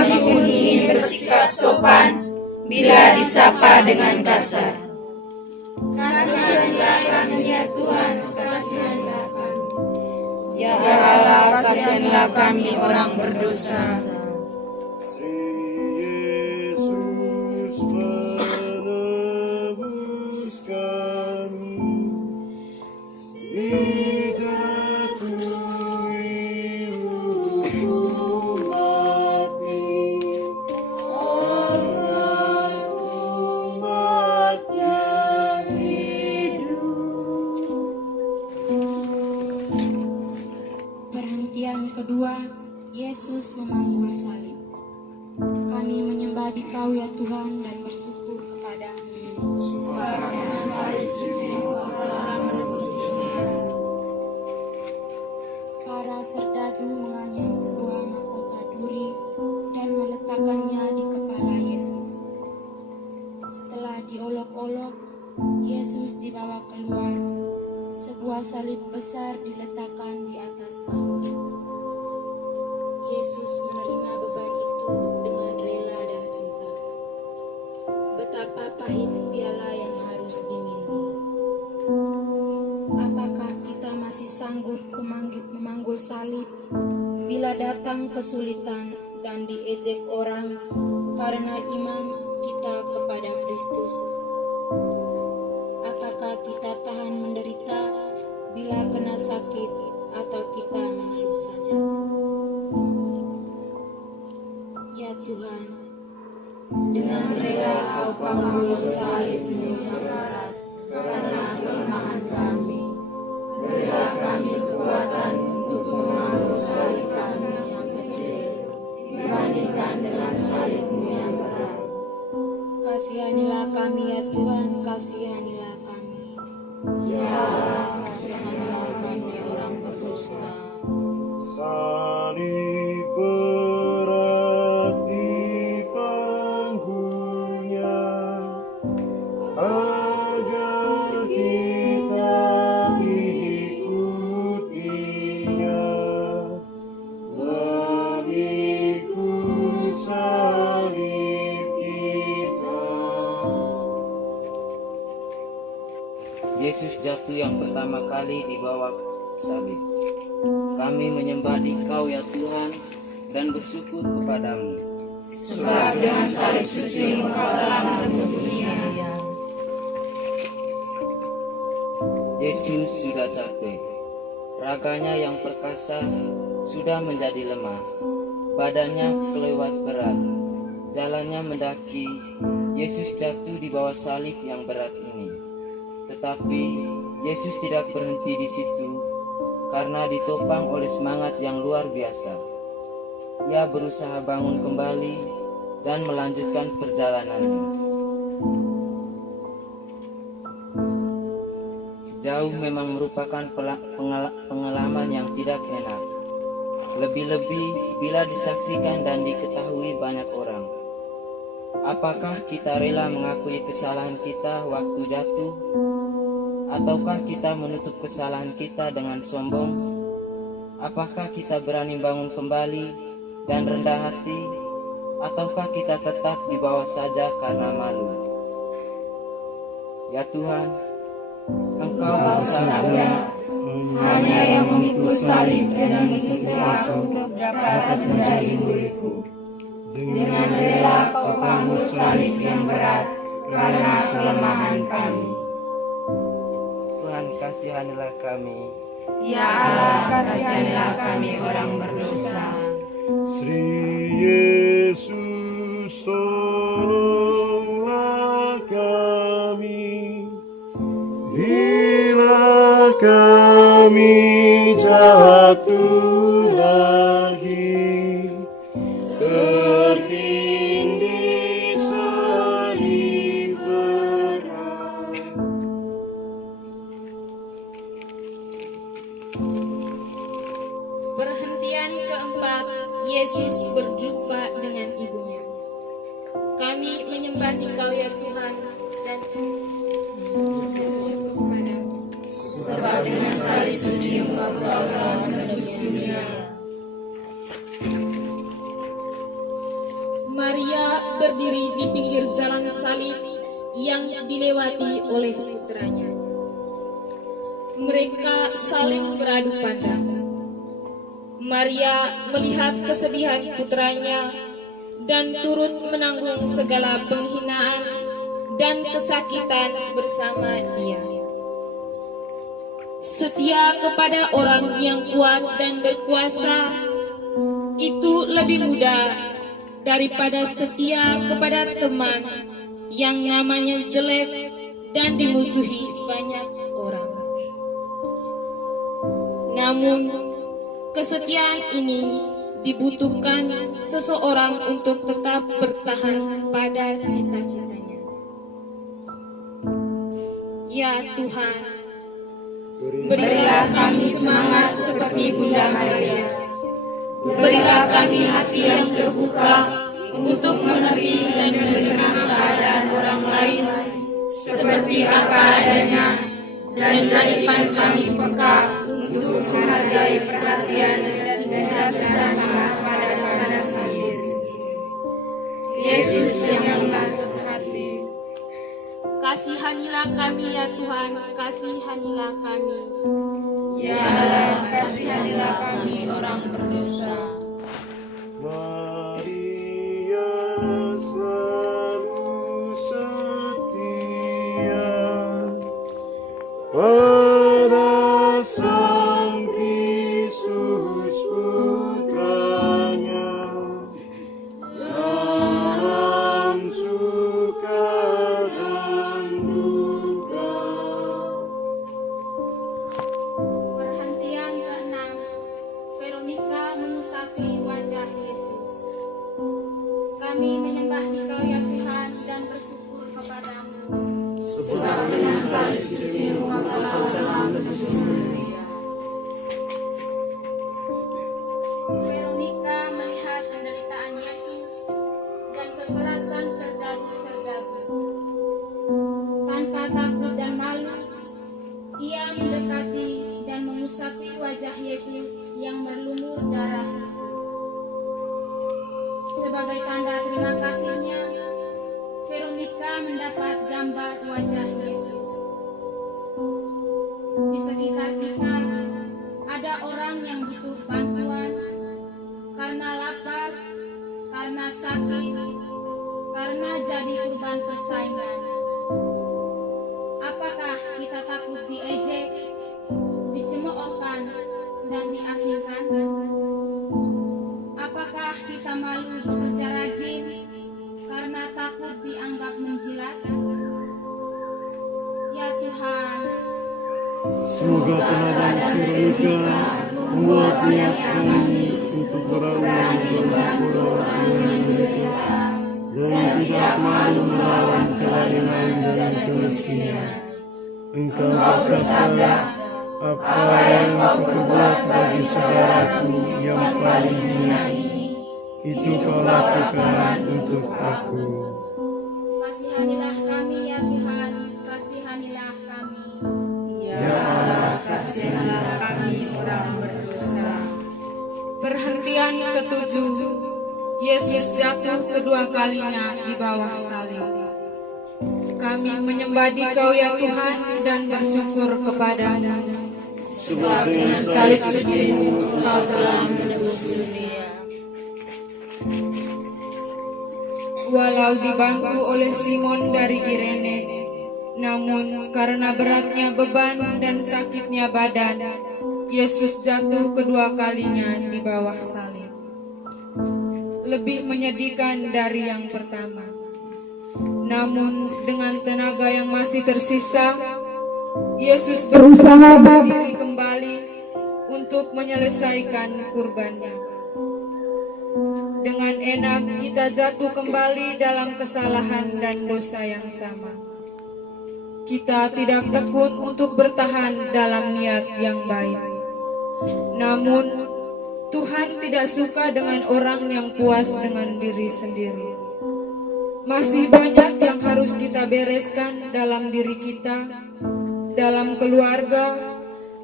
kami pun ingin bersikap sopan bila disapa dengan kasar. Kasihanilah kami ya Tuhan, kasihanilah kami. Ya Allah, kasihanilah kami orang berdosa. Perhentian kedua, Yesus memanggul salib. Kami menyembah Dikau ya Tuhan dan bersyukur kepadamu. Para serdadu menganyam sebuah mahkota duri dan meletakkannya di kepala Yesus. Setelah diolok-olok, Yesus dibawa keluar. Sebuah salib besar diletakkan di atas batu. Yesus menerima beban itu dengan rela dan cinta. Betapa pahit piala yang harus diminum. Apakah kita masih sanggup memanggul salib bila datang kesulitan dan diejek orang karena iman kita kepada Kristus? Apakah kita tahan menderita bila kena sakit atau kita mengeluh saja? Ya Tuhan, dengan rela Kau panggul salib-Mu yang berat karena kelemahan kami. Berilah kami kekuatan untuk memanggur salib kami yang kecil dibandingkan dengan salib-Mu yang berat. Kasihanilah kami ya Tuhan, kasihanilah kami. Ya Allah, kasihanilah kami orang berdosa. Salib berat dipanggulnya agar kita mengikutinya, memikul salib kita. Yesus jatuh yang pertama kali di bawah salib. Kami menyembah Dikau ya Tuhan dan bersyukur kepadamu. Sebab dengan salib suci Engkau telah menebus dunia. Yesus sudah capek. Raganya yang perkasa sudah menjadi lemah. Badannya kelewat berat. Jalannya mendaki. Yesus jatuh di bawah salib yang berat ini. Tetapi Yesus tidak berhenti di situ karena ditopang oleh semangat yang luar biasa. Ia berusaha bangun kembali dan melanjutkan perjalanannya. Jauh memang merupakan pengalaman yang tidak enak. Lebih-lebih bila disaksikan dan diketahui banyak orang. Apakah kita rela mengakui kesalahan kita waktu jatuh? Ataukah kita menutup kesalahan kita dengan sombong? Apakah kita berani bangun kembali dan rendah hati? Ataukah kita tetap di bawah saja karena malu? Ya Tuhan, Engkau bersama. Hanya yang memikul salib dan mengikuti Aku dapat menjadi muridku. Dengan rela Kau panggul salib yang berat karena kelemahan kami. Tuhan, kasihanilah kami. Ya Allah, kasihanilah kami orang berdosa. Sri Yesus, tolonglah kami bila kami jatuh lagi, tertindih salib berat. Perhentian keempat, Yesus berjumpa dengan ibunya. Kami menyembah Dikau ya Tuhan dan bersyukur kepadamu. Sebab dengan salib suci Engkau telah menebus dunia. Maria berdiri di pinggir jalan salib yang dilewati oleh putranya. Mereka saling beradu pandang. Maria melihat kesedihan putranya dan turut menanggung segala penghinaan dan kesakitan bersama dia. Setia kepada orang yang kuat dan berkuasa itu lebih mudah daripada setia kepada teman yang namanya jelek dan dimusuhi banyak orang. Namun, kesetiaan ini dibutuhkan seseorang untuk tetap bertahan pada cita-citanya. Ya Tuhan, berilah kami semangat seperti Bunda Maria. Berilah kami hati yang terbuka untuk mengerti dan menerima keadaan orang lain seperti apa adanya, dan jadikan kami peka untuk menghargai perhatian dan cinta sesama pada manusia. Yesus yang lembut hati, kasihanilah kami ya Tuhan, kasihanilah kami. Ya Allah, kasihanilah kami orang berdosa. Maria selalu setia pada Sang Kristus putranya, dalam suka dan duka. Perhentian ke-6, Veronica mengusapi wajah Yesus. Kami menyembah Dikau ya Tuhan dan bersyukur kepadamu. Sebab dengan salib suci-Mu Engkau telah menebus dunia. Veronica melihat penderitaan Yesus dan kekerasan serdagu-serdagu. Tanpa takut dan malu, ia mendekati dan mengusapi wajah Yesus yang berlumur darah itu. Sebagai tanda terima kasihnya, Veronica mendapat gambar wajah Yesus. Di sekitar kita ada orang yang butuh bantuan karena lapar, karena sakit, karena jadi korban persaingan. Apakah kita takut diejek, dicemoohkan, dan diasingkan? Apakah kita malu bekerja rajin karena takut dianggap menjilat? Ya Tuhan, Semoga pengadaan Veronica membuat niat kami untuk berani berpura dengan mereka dan tidak malu melawan kelainan dan kemiskinan. Engkau bersabda, apa yang aku perbuat bagi saudaraku yang paling hina ini, itu kau lakukan untuk aku. kasihanilah kami ya Tuhan, kasihanilah kami. Ya Allah, kasihanilah kami orang berdosa. Perhentian ke-7, Yesus jatuh kedua kalinya di bawah salib. Kami menyembah Dikau ya Tuhan dan bersyukur kepadamu. Sebab dengan Salib suci-Mu Engkau telah menebus dunia. Walau dibantu oleh Simon dari Kirene, namun karena beratnya beban dan sakitnya badan, Yesus jatuh kedua kalinya di bawah salib. Lebih menyedihkan dari yang pertama. Namun dengan tenaga yang masih tersisa, Yesus berusaha berdiri kembali untuk menyelesaikan kurbannya. Dengan enak kita jatuh kembali dalam kesalahan dan dosa yang sama. Kita tidak tekun untuk bertahan dalam niat yang baik. Namun, Tuhan tidak suka dengan orang yang puas dengan diri sendiri. Masih banyak yang harus kita bereskan dalam diri kita, dalam keluarga,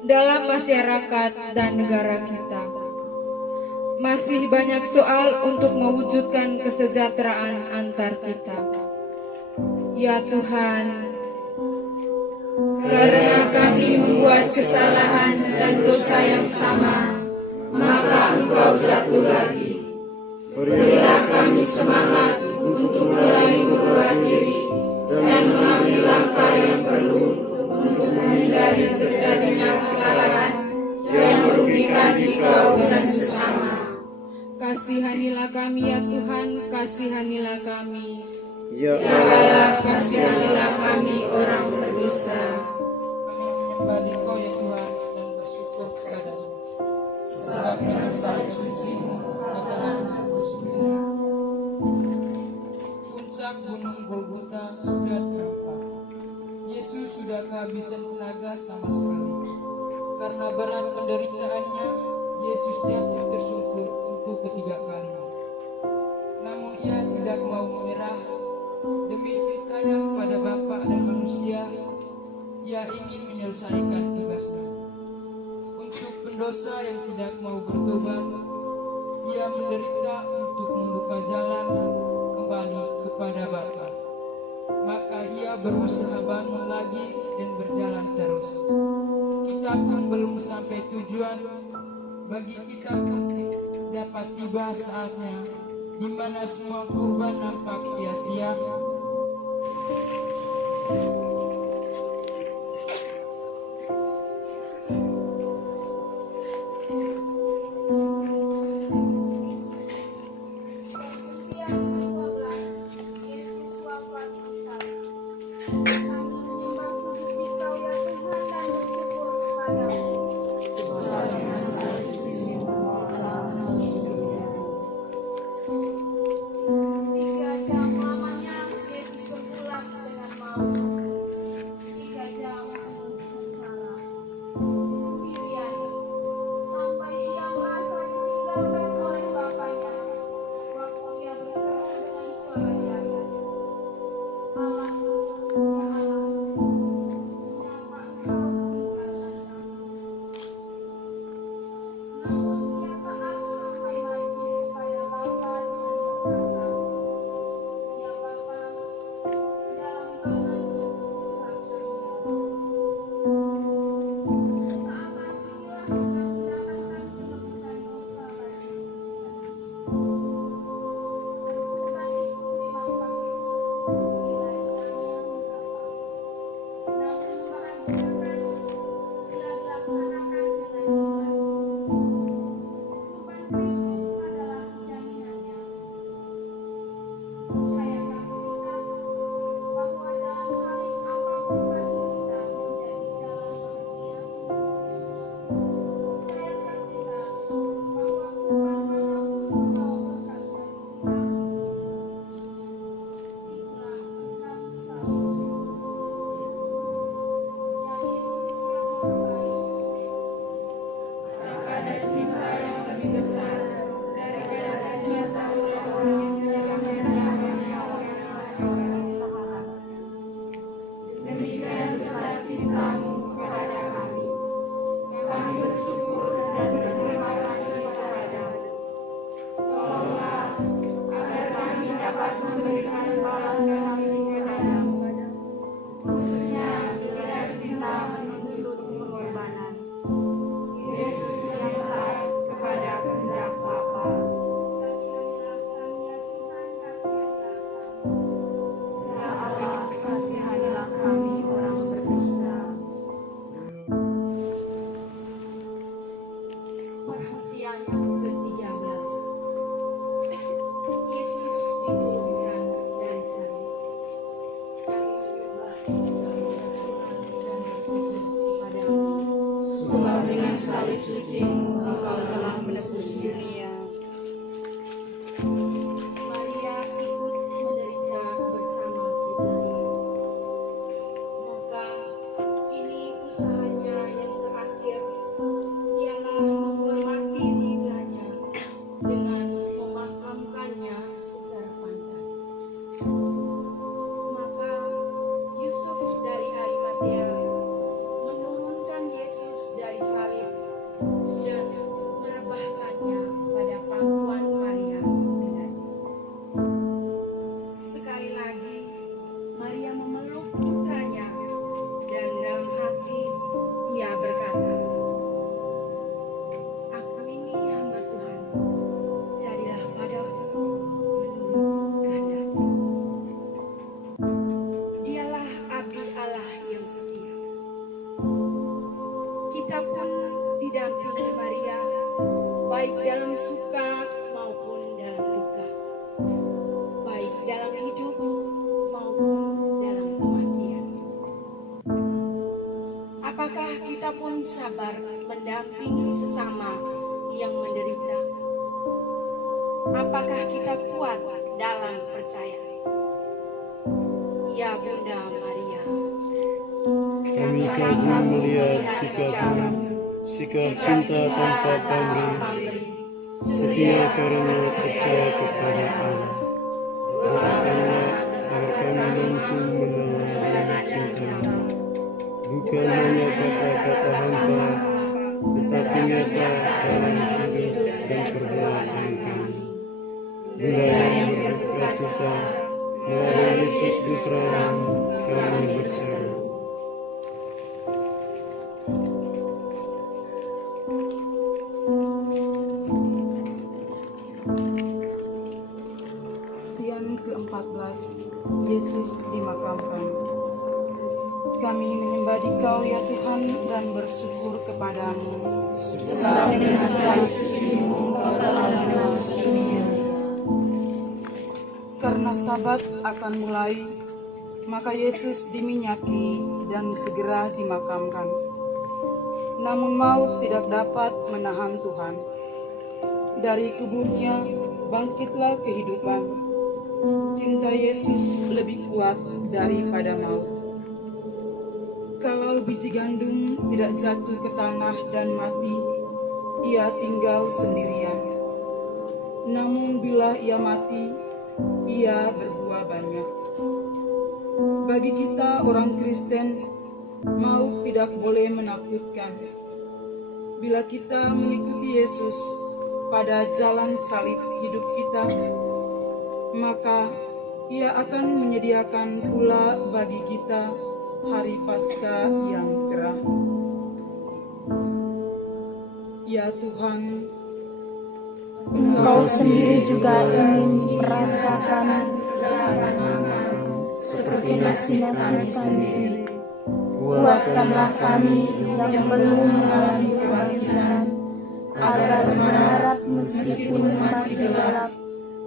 dalam masyarakat dan negara kita. Masih banyak soal untuk mewujudkan kesejahteraan antar kita. Ya Tuhan, karena kami membuat kesalahan dan dosa yang sama, maka Engkau jatuh lagi. Berilah kami semangat untuk mulai berubah diri dan mengambil langkah yang perlu untuk menghindari terjadinya kesalahan yang merugikan Engkau dan sesama. Kasihanilah kami ya Tuhan, kasihanilah kami. Ya Ya Allah, kasihanilah kami orang berdosa. Kami menyembah Engkau ya Tuhan dan bersyukur kepada-Mu. Sebab dengan salib suci-Mu kami telah bersumpah. Puncak gunung Golgota sudah terlepas. Yesus sudah kehabisan tenaga sama sekali. Karena berat penderitaannya, Yesus jatuh tersungkur untuk ketiga kalinya. Namun ia tidak mau menyerah. Demi cintanya kepada Bapa dan manusia, ia ingin menyelesaikan tugasnya. Untuk pendosa yang tidak mau bertobat, ia menderita untuk membuka jalan kembali kepada Bapa. Maka ia berusaha bangun lagi dan berjalan terus. Kita pun belum sampai tujuan. Bagi kita pun dapat tiba saatnya di mana semua kurban nampak sia-sia. kita pun sabar mendampingi sesama yang menderita. Apakah kita kuat dalam percaya? Ya Bunda Maria, Kami kagum melihat sikap cinta tanpa pamrih, setia karena percaya kepada Allah. Doakanlah agar kami mampu meneladani cinta-Mu, bukan hanya kata-kata hampa, tetapi nyata dalam hidup dan perbuatan kami. Bunda yang berduka cita, melalui Yesus Putra-Mu, kami berseru. Yang ke-14, Yesus dimakamkan. Kami menyembah Dikau ya Tuhan dan bersyukur kepadamu. Sebab dengan salib suci-Mu Engkau telah menebus dunia. Karena Sabat akan mulai, maka Yesus diminyaki dan segera dimakamkan. Namun maut tidak dapat menahan Tuhan. Dari kuburnya bangkitlah kehidupan. Cinta Yesus lebih kuat daripada maut. Kalau biji gandum tidak jatuh ke tanah dan mati, ia tinggal sendirian. Namun bila ia mati, ia berbuah banyak. Bagi kita orang Kristen, maut tidak boleh menakutkan. Bila kita mengikuti Yesus pada jalan salib hidup kita, maka ia akan menyediakan pula bagi kita hari Paskah yang cerah. Ya Tuhan, Engkau sendiri juga ingin merasakan seperti nasib kami sendiri. Kuatkanlah kami yang belum mengalami kebangkitan, agar berharap meskipun masih gelap,